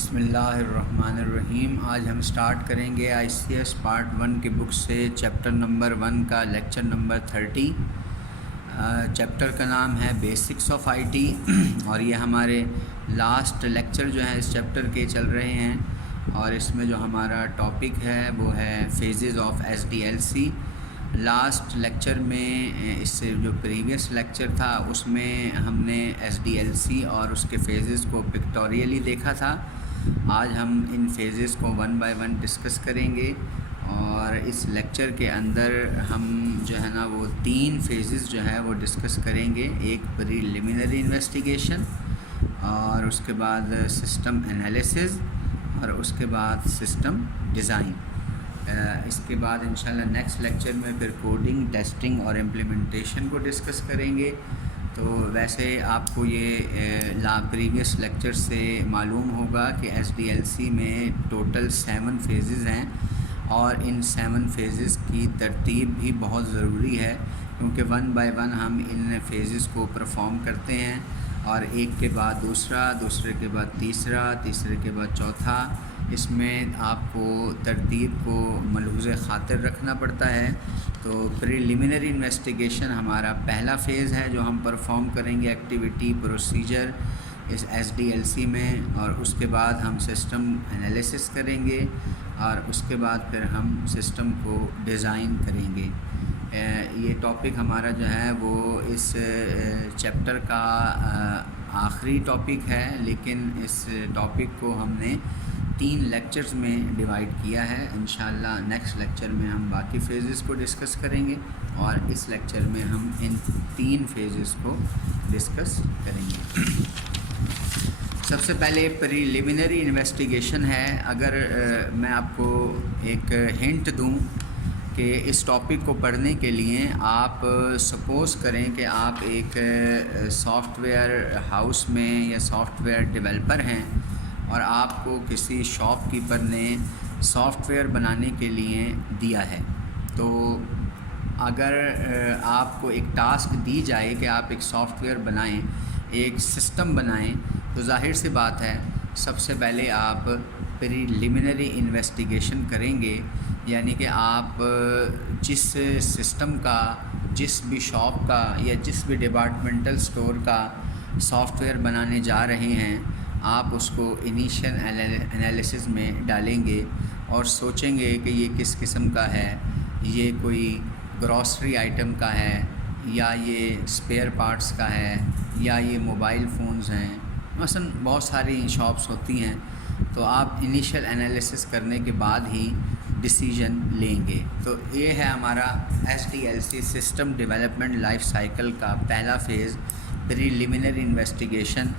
بسم اللہ الرحمن الرحیم۔ آج ہم سٹارٹ کریں گے ICS پارٹ 1 کی بک سے چیپٹر نمبر 1 کا لیکچر نمبر 30۔ چیپٹر کا نام ہے بیسکس آف IT اور یہ ہمارے لاسٹ لیکچر جو ہے اس چیپٹر کے چل رہے ہیں، اور اس میں جو ہمارا ٹاپک ہے وہ ہے phases of SDLC۔ Last lecture میں اس سے جو پریویس لیکچر تھا اس میں ہم نے SDLC اور اس کے فیزز کو پکٹوریلی دیکھا تھا۔ آج ہم ان فیزز کو ون بائی ون ڈسکس کریں گے، اور اس لیکچر کے اندر ہم جو ہے نا وہ 3 فیزز جو ہے وہ ڈسکس کریں گے۔ ایک پریلیمنری انویسٹیگیشن، اور اس کے بعد سسٹم انالیسز، اور اس کے بعد سسٹم ڈیزائن۔ اس کے بعد انشاءاللہ نیکسٹ لیکچر میں پھر کوڈنگ، ٹیسٹنگ اور امپلیمنٹیشن کو ڈسکس کریں گے۔ تو ویسے آپ کو یہ پریویس لیکچر سے معلوم ہوگا کہ SDLC میں ٹوٹل 7 فیزز ہیں، اور ان 7 فیزز کی ترتیب بھی بہت ضروری ہے، کیونکہ ون بائی ون ہم ان فیزز کو پرفارم کرتے ہیں، اور ایک کے بعد دوسرا، دوسرے کے بعد تیسرا، تیسرے کے بعد چوتھا۔ اس میں آپ کو ترتیب کو ملحوظ خاطر رکھنا پڑتا ہے۔ تو پریلیمنری انویسٹیگیشن ہمارا پہلا فیز ہے جو ہم پرفارم کریں گے، ایکٹیویٹی پروسیجر اس SDLC میں، اور اس کے بعد ہم سسٹم انالیسس کریں گے، اور اس کے بعد پھر ہم سسٹم کو ڈیزائن کریں گے۔ یہ ٹاپک ہمارا جو ہے وہ اس چیپٹر کا آخری ٹاپک ہے، لیکن اس ٹاپک کو ہم نے 3 لیکچرز میں ڈیوائیڈ کیا ہے۔ انشاءاللہ نیکسٹ لیکچر میں ہم باقی فیزز کو ڈسکس کریں گے، اور اس لیکچر میں ہم ان 3 فیزز کو ڈسکس کریں گے۔ سب سے پہلے پریلیمنری انویسٹیگیشن ہے۔ اگر میں آپ کو ایک ہنٹ دوں کہ اس ٹاپک کو پڑھنے کے لیے آپ سپوز کریں کہ آپ ایک سافٹ ویئر ہاؤس میں یا سافٹ ویئر ڈیولپر ہیں، اور آپ کو کسی شاپ کیپر نے سافٹ ویئر بنانے کے لیے دیا ہے۔ تو اگر آپ کو ایک ٹاسک دی جائے کہ آپ ایک سافٹ ویئر بنائیں، ایک سسٹم بنائیں، تو ظاہر سی بات ہے سب سے پہلے آپ پریلیمنری انویسٹیگیشن کریں گے، یعنی کہ آپ جس سسٹم کا، جس بھی شاپ کا یا جس بھی ڈپارٹمنٹل اسٹور کا سافٹ ویئر بنانے جا رہے ہیں، آپ اس کو انیشیل انالیسز میں ڈالیں گے اور سوچیں گے کہ یہ کس قسم کا ہے، یہ کوئی گروسری آئٹم کا ہے، یا یہ اسپیئر پارٹس کا ہے، یا یہ موبائل فونز ہیں، مثلا بہت ساری شاپس ہوتی ہیں۔ تو آپ انیشیل انالیسز کرنے کے بعد ہی ڈیسیجن لیں گے۔ تو یہ ہے ہمارا SDLC system development life cycle کا پہلا فیز، پریلیمنری انویسٹیگیشن،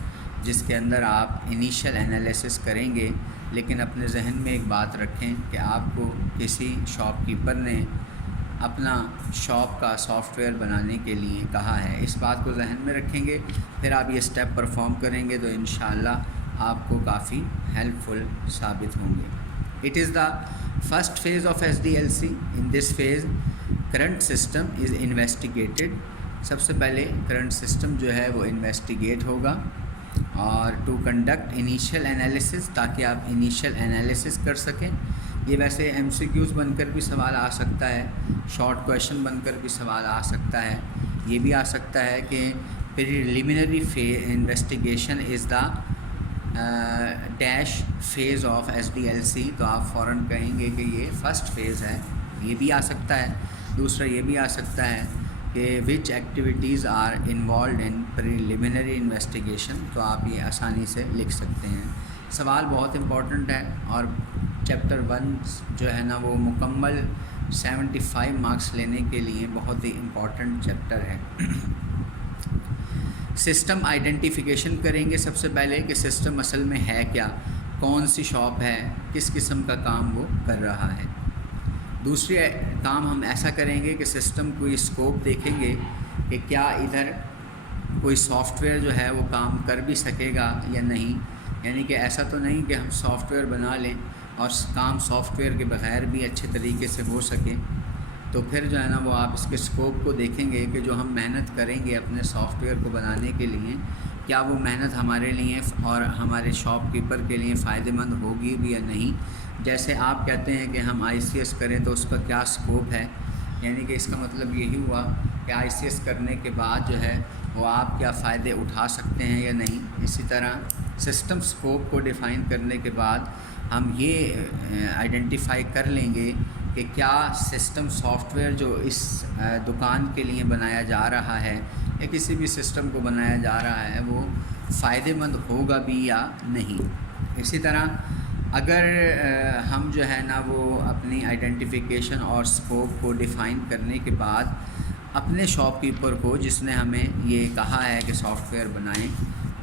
جس کے اندر آپ انیشیل انالیسس کریں گے۔ لیکن اپنے ذہن میں ایک بات رکھیں کہ آپ کو کسی شاپ کیپر نے اپنا شاپ کا سافٹ ویئر بنانے کے لیے کہا ہے، اس بات کو ذہن میں رکھیں گے، پھر آپ یہ اسٹیپ پرفارم کریں گے تو انشاءاللہ آپ کو کافی ہیلپ فل ثابت ہوں گے۔ It is the first phase of SDLC۔ In this phase current system is investigated. سب سے پہلے کرنٹ سسٹم جو ہے وہ انویسٹیگیٹ ہوگا، اور ٹو کنڈکٹ انیشیل انالیسز، تاکہ آپ انیشیل انالیسز کر سکیں۔ یہ ویسے MCQs بن کر بھی سوال آ سکتا ہے، شارٹ کویشچن بن کر بھی سوال آ سکتا ہے۔ یہ بھی آ سکتا ہے کہ preliminary investigation is the dash phase of SDLC، تو آپ فوراً کہیں گے کہ یہ فرسٹ فیز ہے۔ یہ بھی آ سکتا ہے۔ دوسرا یہ بھی آ سکتا ہے کہ which activities are involved in preliminary investigation, تو آپ یہ آسانی سے لکھ سکتے ہیں۔ سوال بہت امپورٹنٹ ہے، اور چیپٹر 1 جو ہے نا وہ مکمل 75 مارکس لینے کے لیے بہت ہی امپورٹنٹ چیپٹر ہے۔ سسٹم آئیڈینٹیفیکیشن کریں گے سب سے پہلے کہ سسٹم اصل میں ہے کیا، کون سی شاپ ہے، کس قسم کا کام وہ کر رہا ہے۔ دوسری کام ہم ایسا کریں گے کہ سسٹم کوئی اسکوپ دیکھیں گے کہ کیا ادھر کوئی سافٹ ویئر جو ہے وہ کام کر بھی سکے گا یا نہیں، یعنی کہ ایسا تو نہیں کہ ہم سافٹ ویئر بنا لیں اور کام سافٹ ویئر کے بغیر بھی اچھے طریقے سے ہو سکے۔ تو پھر جو ہے نا وہ آپ اس کے اسکوپ کو دیکھیں گے کہ جو ہم محنت کریں گے اپنے سافٹ ویئر کو بنانے کے لیے، کیا وہ محنت ہمارے لیے اور ہمارے شاپ کیپر کے لیے فائدہ مند ہوگی بھی یا نہیں. جیسے آپ کہتے ہیں کہ ہم آئی سی ایس کریں تو اس کا کیا اسکوپ ہے، یعنی کہ اس کا مطلب یہی ہوا کہ آئی سی ایس کرنے کے بعد جو ہے وہ آپ کیا فائدے اٹھا سکتے ہیں یا نہیں. اسی طرح سسٹم اسکوپ کو ڈیفائن کرنے کے بعد ہم یہ آئیڈینٹیفائی کر لیں گے کہ کیا سسٹم سافٹ ویئر جو اس دکان کے لیے بنایا جا رہا ہے یا کسی بھی سسٹم کو بنایا جا رہا ہے وہ فائدہ مند ہوگا بھی یا نہیں. اسی طرح اگر ہم جو ہے نا وہ اپنی آئیڈینٹیفیکیشن اور اسکوپ کو ڈیفائن کرنے کے بعد اپنے شاپ کیپر کو جس نے ہمیں یہ کہا ہے کہ سافٹ ویئر بنائیں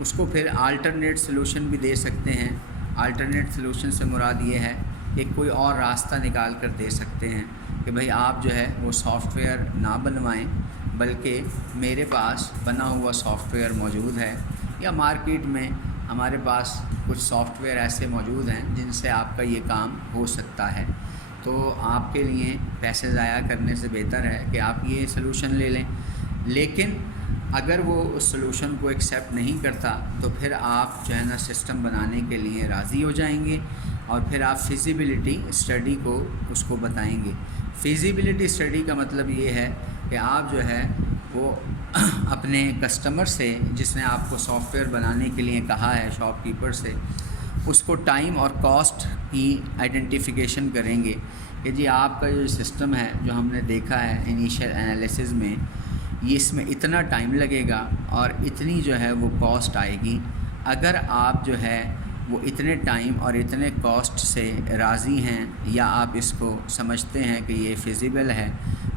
اس کو پھر آلٹرنیٹ سلوشن بھی دے سکتے ہیں. آلٹرنیٹ سلوشن سے مراد یہ ہے کہ کوئی اور راستہ نکال کر دے سکتے ہیں کہ بھئی آپ جو ہے وہ سافٹ ویئر نہ بنوائیں بلکہ میرے پاس بنا ہوا سافٹ ویئر موجود ہے، یا مارکیٹ میں ہمارے پاس کچھ سافٹ ویئر ایسے موجود ہیں جن سے آپ کا یہ کام ہو سکتا ہے. تو آپ کے لیے پیسے ضائع کرنے سے بہتر ہے کہ آپ یہ سلوشن لے لیں. لیکن اگر وہ اس سلوشن کو ایکسیپٹ نہیں کرتا تو پھر آپ جو ہے نا سسٹم بنانے کے لیے راضی ہو جائیں گے اور پھر آپ فیزیبلٹی اسٹڈی کو اس کو بتائیں گے. فیزیبلٹی اسٹڈی کا مطلب یہ ہے کہ آپ جو ہے وہ اپنے کسٹمر سے جس نے آپ کو سافٹ ویئر بنانے کے لیے کہا ہے شاپ کیپر سے، اس کو ٹائم اور کاسٹ کی آئیڈینٹیفیکیشن کریں گے کہ جی آپ کا جو سسٹم ہے جو ہم نے دیکھا ہے انیشیل انالیسز میں یہ اس میں اتنا ٹائم لگے گا اور اتنی جو ہے وہ کاسٹ آئے گی. اگر آپ جو ہے وہ اتنے ٹائم اور اتنے کاسٹ سے راضی ہیں یا آپ اس کو سمجھتے ہیں کہ یہ فیزیبل ہے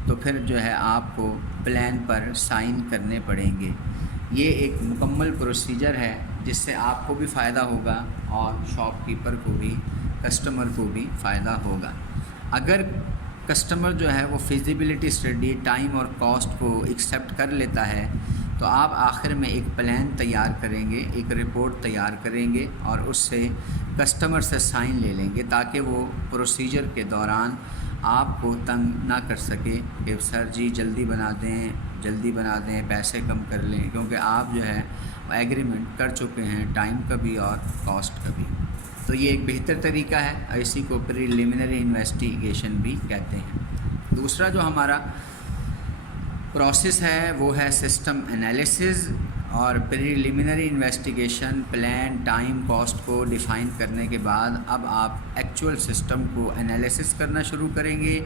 تو پھر جو ہے آپ کو پلان پر سائن کرنے پڑیں گے. یہ ایک مکمل پروسیجر ہے جس سے آپ کو بھی فائدہ ہوگا اور شاپ کیپر کو بھی، کسٹمر کو بھی فائدہ ہوگا. اگر کسٹمر جو ہے وہ فیزیبلٹی اسٹڈی ٹائم اور کاسٹ کو ایکسیپٹ کر لیتا ہے تو آپ آخر میں ایک پلان تیار کریں گے، ایک رپورٹ تیار کریں گے اور اس سے کسٹمر سے سائن لے لیں گے تاکہ وہ پروسیجر کے دوران آپ کو تنگ نہ کر سکے کہ سر جی جلدی بنا دیں پیسے کم کر لیں، کیونکہ آپ جو ہے ایگریمنٹ کر چکے ہیں ٹائم کا بھی اور کاسٹ کا بھی. تو یہ ایک بہتر طریقہ ہے، اسی کو پریلیمنری انویسٹیگیشن بھی کہتے ہیں. دوسرا جو ہمارا پروسیس ہے وہ ہے سسٹم انالیسز اور preliminary investigation. Plan time cost کو ڈیفائن کرنے کے بعد اب آپ ایکچوئل سسٹم کو انالیسز کرنا شروع کریں گے.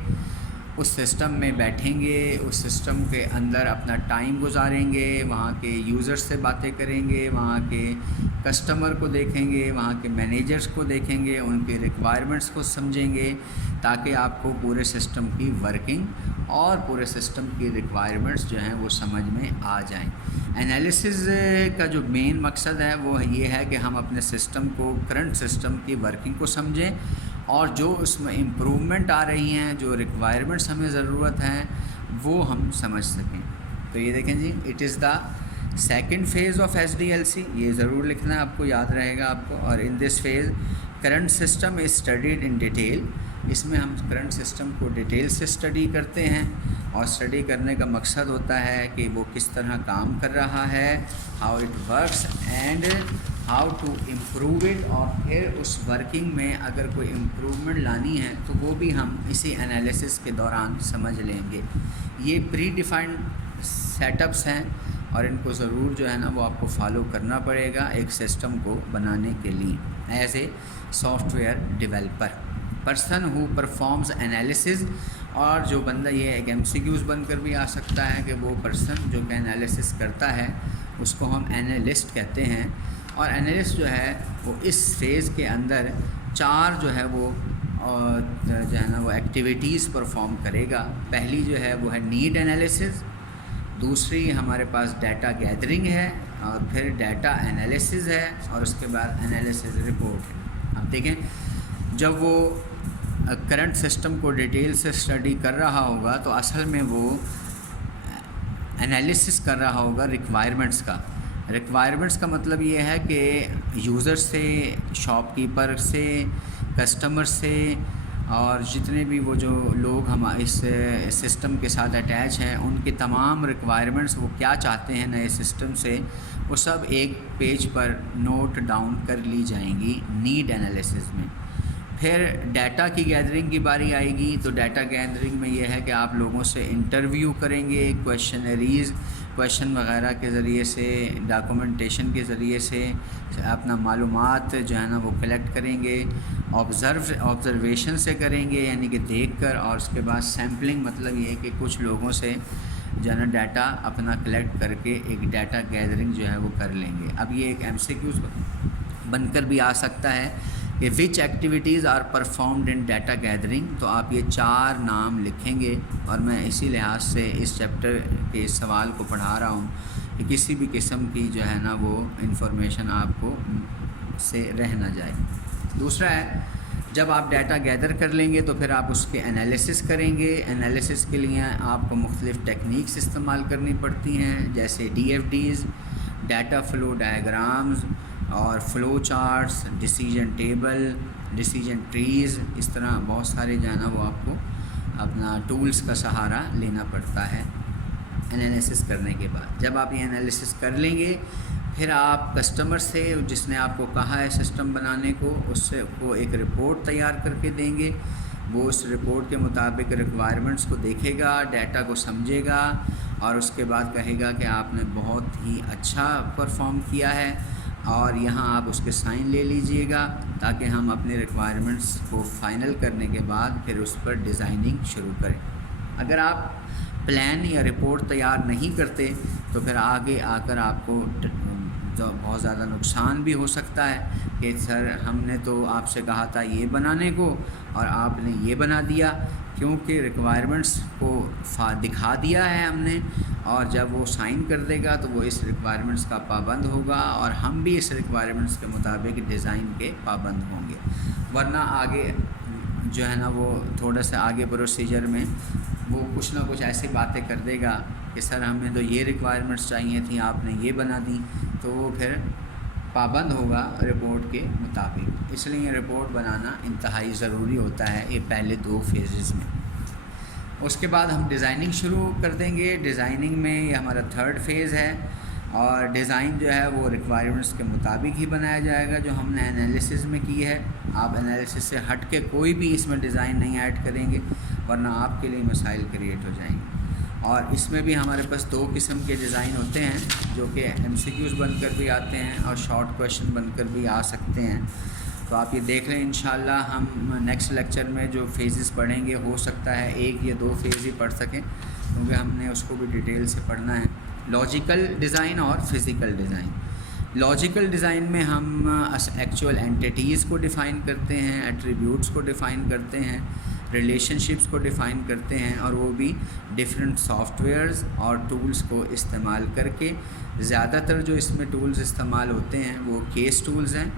اس سسٹم میں بیٹھیں گے، اس سسٹم کے اندر اپنا ٹائم گزاریں گے، وہاں کے یوزر سے باتیں کریں گے، وہاں کے کسٹمر کو دیکھیں گے، وہاں کے مینیجرز کو دیکھیں گے، ان کے ریکوائرمنٹس کو سمجھیں گے تاکہ آپ کو پورے سسٹم کی ورکنگ اور پورے سسٹم کی ریکوائرمنٹس جو ہیں وہ سمجھ میں آ جائیں. انالیسز کا جو مین مقصد ہے وہ یہ ہے کہ ہم اپنے سسٹم کو، کرنٹ سسٹم کی ورکنگ کو سمجھیں اور جو اس میں امپروومنٹ آ رہی ہیں، جو ریکوائرمنٹس ہمیں ضرورت ہیں وہ ہم سمجھ سکیں. تو یہ دیکھیں جی، it is the second phase of S D L C. یہ ضرور لکھنا ہے آپ کو، یاد رہے گا آپ کو. اور in this phase current system is studied in detail. اس میں ہم کرنٹ سسٹم کو ڈیٹیل سے اسٹڈی کرتے ہیں اور اسٹڈی کرنے کا مقصد ہوتا ہے کہ وہ کس طرح کام کر رہا ہے، how it works and how to improve it. اور پھر اس ورکنگ میں اگر کوئی امپروومنٹ لانی ہے تو وہ بھی ہم اسی انالیسس کے دوران سمجھ لیں گے. یہ پری ڈیفائنڈ سیٹ اپس ہیں اور ان کو ضرور جو ہے نا وہ آپ کو فالو کرنا پڑے گا ایک سسٹم کو بنانے کے لیے. As a soft where developer, person who performs analysis. اور جو بندہ، یہ ایک ایم سی کیوز بن کر بھی آ سکتا ہے کہ وہ پرسن جو کہ انالیسس کرتا ہے اس کو ہم انالسٹ کہتے ہیں. اور انالسٹ جو ہے وہ اس فیز کے اندر 4 جو ہے وہ جو ہے نا وہ ایکٹیویٹیز پرفارم کرے گا. پہلی جو ہے وہ ہے نیڈ انالیسز، دوسری ہمارے پاس ڈیٹا گیدرنگ ہے، اور پھر ڈیٹا انالیسز ہے، اور اس کے بعد انالیسز رپورٹ ہے. اب دیکھیں، جب وہ کرنٹ سسٹم کو ڈیٹیل سے اسٹڈی کر رہا ہوگا تو اصل میں وہ انالیسس کر رہا ہوگا ریکوائرمنٹس کا. ریکوائرمنٹس کا مطلب یہ ہے کہ یوزر سے، شاپ کیپر سے، کسٹمر سے اور جتنے بھی وہ جو لوگ ہم اس سسٹم کے ساتھ اٹیچ ہیں ان کی تمام ریکوائرمنٹس وہ کیا چاہتے ہیں نئے سسٹم سے، وہ سب ایک پیج پر نوٹ ڈاؤن کر لی جائیں گی نیڈ انالیسز میں۔ پھر ڈیٹا کی گیدرنگ کی باری آئے گی، تو ڈیٹا گیدرنگ میں یہ ہے کہ آپ لوگوں سے انٹرویو کریں گے، کویشچن وغیرہ کے ذریعے سے، ڈاکومنٹیشن کے ذریعے سے اپنا معلومات جو ہے نا وہ کلیکٹ کریں گے، آبزرویشن سے کریں گے یعنی کہ دیکھ کر، اور اس کے بعد سیمپلنگ، مطلب یہ ہے کہ کچھ لوگوں سے جو ہے نا ڈیٹا اپنا کلیکٹ کر کے ایک ڈیٹا گیدرنگ جو ہے وہ کر لیں گے۔ اب یہ ایک MCQs بن کر بھی آ سکتا ہے کہ which activities are performed in data gathering, تو آپ یہ 4 نام لکھیں گے، اور میں اسی لحاظ سے اس چیپٹر کے اس سوال کو پڑھا رہا ہوں کہ کسی بھی قسم کی جو ہے نا وہ انفارمیشن آپ کو سے رہ نہ جائے۔ دوسرا ہے، جب آپ ڈیٹا گیدر کر لیں گے تو پھر آپ اس کے انالیسس کریں گے۔ انالیسس کے لیے آپ کو مختلف ٹیکنیکس استعمال کرنی پڑتی ہیں، جیسے DFDs، ڈیٹا فلو ڈائیگرامز اور flow charts, decision table, decision trees, اس طرح بہت سارے جو ہے نا وہ آپ کو اپنا ٹولز کا سہارا لینا پڑتا ہے انالیسس کرنے کے بعد۔ جب آپ یہ انالیسس کر لیں گے، پھر آپ کسٹمر سے، جس نے آپ کو کہا ہے سسٹم بنانے کو، اس سے وہ ایک رپورٹ تیار کر کے دیں گے۔ وہ اس رپورٹ کے مطابق ریکوائرمنٹس کو دیکھے گا، ڈیٹا کو سمجھے گا، اور اس کے بعد کہے گا کہ آپ نے بہت ہی اچھا پرفارم کیا ہے، اور یہاں آپ اس کے سائن لے لیجئے گا تاکہ ہم اپنے ریکوائرمنٹس کو فائنل کرنے کے بعد پھر اس پر ڈیزائننگ شروع کریں۔ اگر آپ پلان یا رپورٹ تیار نہیں کرتے تو پھر آگے آ کر آپ کو بہت زیادہ نقصان بھی ہو سکتا ہے کہ سر ہم نے تو آپ سے کہا تھا یہ بنانے کو اور آپ نے یہ بنا دیا، کیونکہ ریکوائرمنٹس کو دکھا دیا ہے ہم نے، اور جب وہ سائن کر دے گا تو وہ اس ریکوائرمنٹس کا پابند ہوگا، اور ہم بھی اس ریکوائرمنٹس کے مطابق ڈیزائن کے پابند ہوں گے، ورنہ آگے جو ہے نا وہ تھوڑا سا آگے پروسیجر میں وہ کچھ نہ کچھ ایسی باتیں کر دے گا کہ سر ہمیں تو یہ ریکوائرمنٹس چاہیے تھیں، آپ نے یہ بنا دی، تو وہ پھر پابند ہوگا رپورٹ کے مطابق۔ اس لیے رپورٹ بنانا انتہائی ضروری ہوتا ہے یہ پہلے 2 فیزز میں۔ اس کے بعد ہم ڈیزائننگ شروع کر دیں گے۔ ڈیزائننگ میں یہ ہمارا 3rd فیز ہے، اور ڈیزائن جو ہے وہ ریکوائرمنٹس کے مطابق ہی بنایا جائے گا جو ہم نے انالیسس میں کی ہے۔ آپ انالیسس سے ہٹ کے کوئی بھی اس میں ڈیزائن نہیں ایڈ کریں گے، ورنہ آپ کے لیے مسائل کریٹ ہو جائیں گے۔ اور اس میں بھی ہمارے پاس 2 قسم کے ڈیزائن ہوتے ہیں، جو کہ MCQs بن کر بھی آتے ہیں اور شارٹ کویشچن بن کر بھی آ سکتے ہیں۔ تو آپ یہ دیکھ لیں، انشاءاللہ ہم نیکسٹ لیکچر میں جو فیزز پڑھیں گے ہو سکتا ہے 1 یا 2 فیز ہی پڑھ سکیں، کیونکہ ہم نے اس کو بھی ڈیٹیل سے پڑھنا ہے۔ لاجیکل ڈیزائن اور فزیکل ڈیزائن۔ لاجیکل ڈیزائن میں ہم ایکچوئل اینٹیٹیز کو ڈیفائن کرتے ہیں، ایٹریبیوٹس کو ڈیفائن کرتے ہیں، ریلیشن شپس کو ڈیفائن کرتے ہیں، اور وہ بھی ڈفرینٹ سافٹ ویئرز اور ٹولز کو استعمال کر کے۔ زیادہ تر جو اس میں ٹولز استعمال ہوتے ہیں وہ کیس ٹولز ہیں،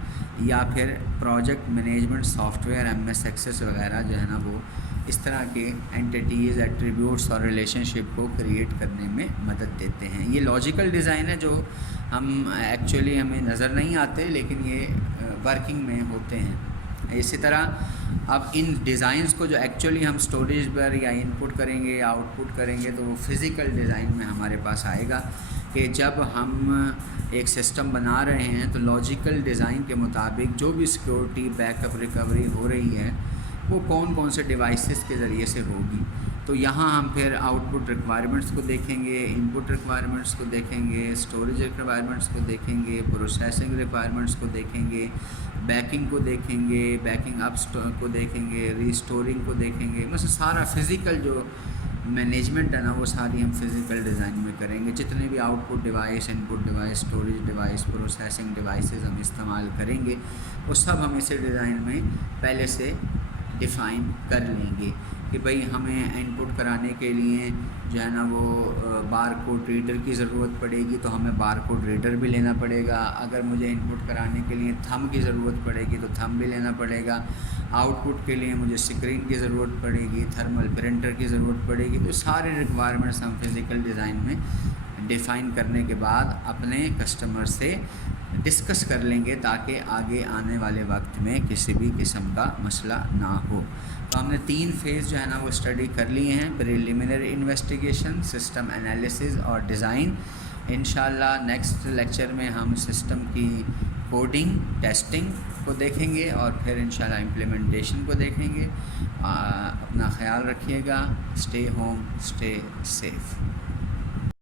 یا پھر project management soft where MS access وغیرہ جو ہے نا وہ اس طرح کے اینٹیٹیز، ایٹریبیوٹس اور ریلیشن شپ کو کریٹ کرنے میں مدد دیتے ہیں۔ یہ لاجیکل ڈیزائن ہے جو ہم ایکچولی ہمیں نظر نہیں آتے، لیکن یہ ورکنگ میں ہوتے ہیں۔ اسی طرح اب ان ڈیزائنز کو جو ایکچولی ہم اسٹوریج پر یا ان پٹ کریں گے یا آؤٹ پٹ کریں گے، تو وہ فزیکل ڈیزائن میں ہمارے پاس آئے گا کہ جب ہم ایک سسٹم بنا رہے ہیں تو لاجیکل ڈیزائن کے مطابق جو بھی سیکورٹی، بیک اپ، ریکوری ہو رہی ہے وہ کون کون سے ڈیوائسز کے ذریعے سے ہوگی۔ تو یہاں ہم پھر آؤٹ پٹ ریکوائرمنٹس کو دیکھیں گے، ان پٹ ریکوائرمنٹس کو دیکھیں گے، اسٹوریج ریکوائرمنٹس کو دیکھیں گے، پروسیسنگ ریکوائرمنٹس کو دیکھیں گے، بیکنگ کو دیکھیں گے، بیکنگ اپ کو دیکھیں گے، ریسٹورنگ کو دیکھیں گے۔ بس سارا فزیکل جو مینجمنٹ ہے نا وہ ساری ہم فزیکل ڈیزائن میں کریں گے۔ جتنے بھی output device, input device, storage device, processing devices ہم استعمال کریں گے، وہ سب ہم اسے ڈیزائن میں پہلے سے ڈیفائن کر لیں گے کہ بھئی ہمیں ان پٹ کرانے کے لیے جو ہے نا وہ بار کوڈ ریڈر کی ضرورت پڑے گی، تو ہمیں بار کوڈ ریڈر بھی لینا پڑے گا۔ اگر مجھے ان پٹ کرانے کے لیے تھم کی ضرورت پڑے گی تو تھم بھی لینا پڑے گا۔ آؤٹ پٹ کے لیے مجھے اسکرین کی ضرورت پڑے گی، تھرمل پرنٹر کی ضرورت پڑے گی۔ تو سارے ریکوائرمنٹس ہم فزیکل ڈیزائن میں ڈیفائن کرنے کے بعد اپنے کسٹمر سے ڈسکس کر لیں گے تاکہ آگے آنے والے وقت میں کسی بھی قسم کا مسئلہ نہ ہو. تو ہم نے 3 فیز جو ہے نا وہ اسٹڈی کر لیے ہیں: پریلیمنری انویسٹیگیشن، سسٹم انالیسز اور ڈیزائن. انشاءاللہ نیکسٹ لیکچر میں ہم سسٹم کی کوڈنگ، ٹیسٹنگ کو دیکھیں گے اور پھر انشاءاللہ امپلیمنٹیشن کو دیکھیں گے. اپنا خیال رکھیے گا. Stay home, stay safe.